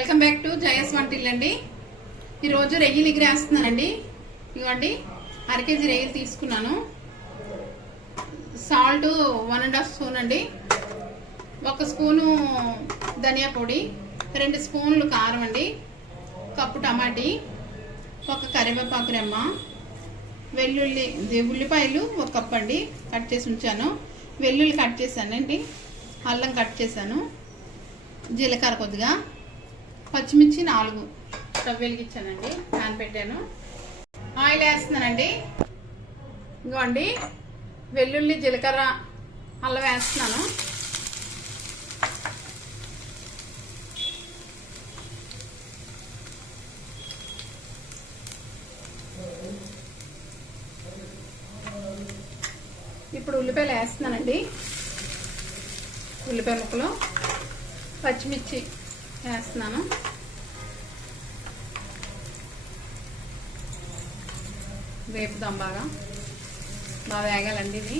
Welcome back to జయ స్వంటిల్లు అండి. ఈరోజు రొయ్యలు ఎగిరేస్తున్నానండి. ఇవ్వండి, అర కేజీ రొయ్యలు తీసుకున్నాను. సాల్ట్ 1.5 స్పూన్ అండి, 1 స్పూను ధనియా పొడి, 2 స్పూన్లు కారం అండి, కప్పు టమాటీ, 1 కరివేపాకు రెమ్మ, వెల్లుల్లి ఉల్లిపాయలు 1 కప్ అండి కట్ చేసి ఉంచాను. వెల్లుల్లి కట్ చేశానండి, అల్లం కట్ చేశాను, జీలకర్ర కొద్దిగా, పచ్చిమిర్చి 4. స్టవ్ వెలిగించానండి, ప్యాన్ పెట్టాను. ఆయిల్ వేస్తున్నానండి. ఇదిగోండి, వెల్లుల్లి, జీలకర్ర, అల్లం వేస్తున్నాను. ఇప్పుడు ఉల్లిపాయలు వేస్తున్నానండి. ఉల్లిపాయ ముక్కలు, పచ్చిమిర్చి వేస్తున్నాను. వేపుదాం, బాగా వేగాలండి ఇది.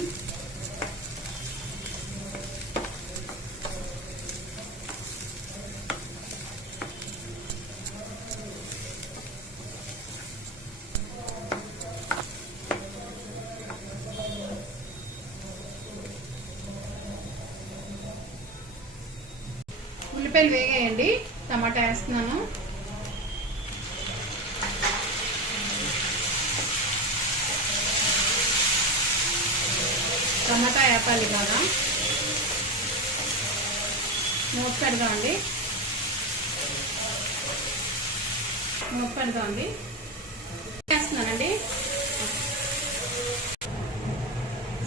ఉల్లిపాయలు వేగాయండి, టమాటా వేస్తున్నాను. టమాటా వేపాలి బాగా. మూత పెడదామండి, వేస్తున్నానండి.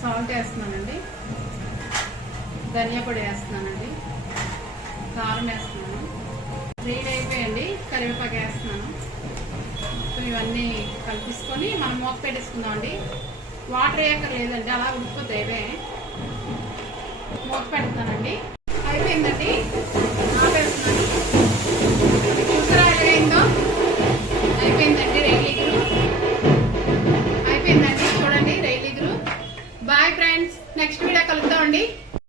సాల్ట్ వేస్తున్నానండి, ధనియా పొడి వేస్తున్నానండి, కారం వేస్తున్నాను. గ్రీన్ అయిపోయండి, కరివేపాకు వేస్తున్నాను. ఇవన్నీ కలిపిసుకొని మనం మూత పెట్టేసుకుందామండి. వాటర్ వేయక్కర్లేదండి, అలా ఉడికిపోతాయి. మూత పెడతానండి.